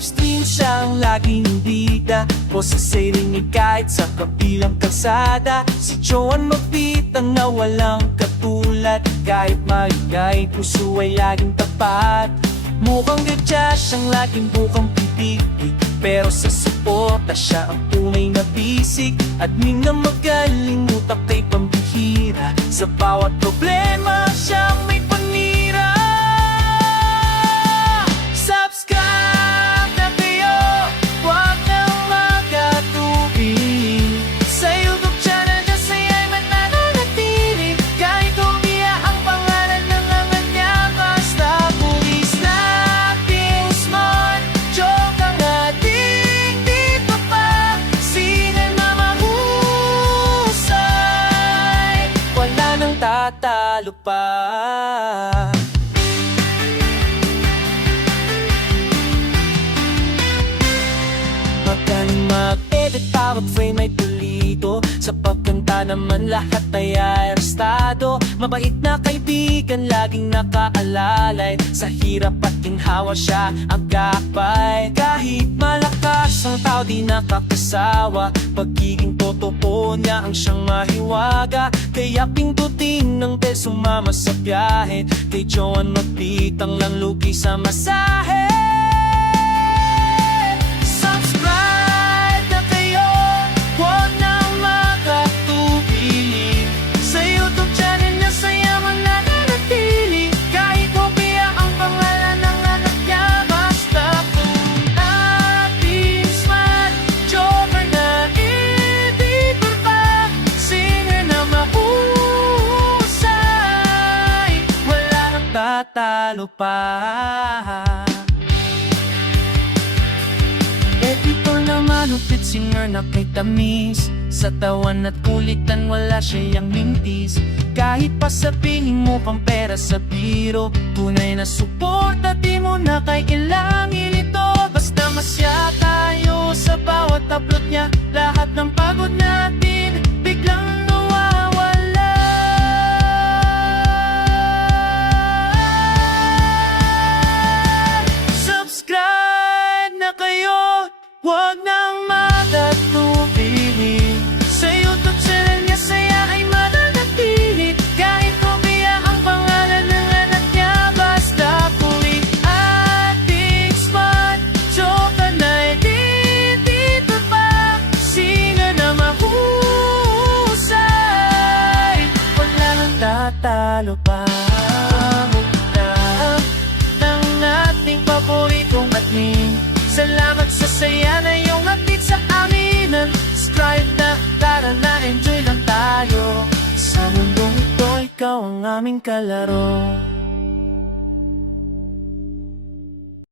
livestream siyang laging bida, boses ay rinig kahit sa kabilang kalsada. Si Joan Mapitang na walang katulad, kahit maligay puso ay laging tapat. Mukhang gadya siyang laging bukang pitig, pero sa suporta siya ang tunay na bisig. At na magaling utak kay pambihira, sa bawat problema siyang may panira. Subscribe na kayo, huwag nang magatubi. Sa YouTube channel na siya'y mananatili, kahit umiya ang pangalan ng angat niya. Basta pulis nating smart, joke ang ating dito pa. Sino na mahusay, wala nang tatalo pa. Magaling mag-edit para frame ay pulido, sa pagkanta naman lahat ay arestado. Mabait na kaibigan, laging nakaalalay, sa hirap at ginhawa siya ang gabay. Kahit malakas ang tao di nakakasawa, pagiging totoo niya ang siyang mahiwaga. Kaya pindutin ng bell sumama sa biyahe, kay Joan Mapitang lang lugi sa masahe. Tatalo pa. Editor na malupit, singer na kay tamis, sa tawan at kulitan wala siyang mintis. Kahit pa sabihin mo pang pera sa biro, tunay na suporta di mo na kailangan ito. Basta masya tayo sa bawat upload niya, lahat ng pagod natin biglang nawawala. Huwag nang matatubili, sa YouTube channel niya saya ay mananatili. Kahit umiya ang pangalan ng anak niya, basta puwi ating smart, joke na dito pa. Sino na mahusay, wala nang tatalo pa. Ng ating paboritong admin, salamat sa saya na iyong hatid sa amin. Subscribe na, tara na, enjoy lang tayo. Sa mundong ito, ikaw ang aming kalaro.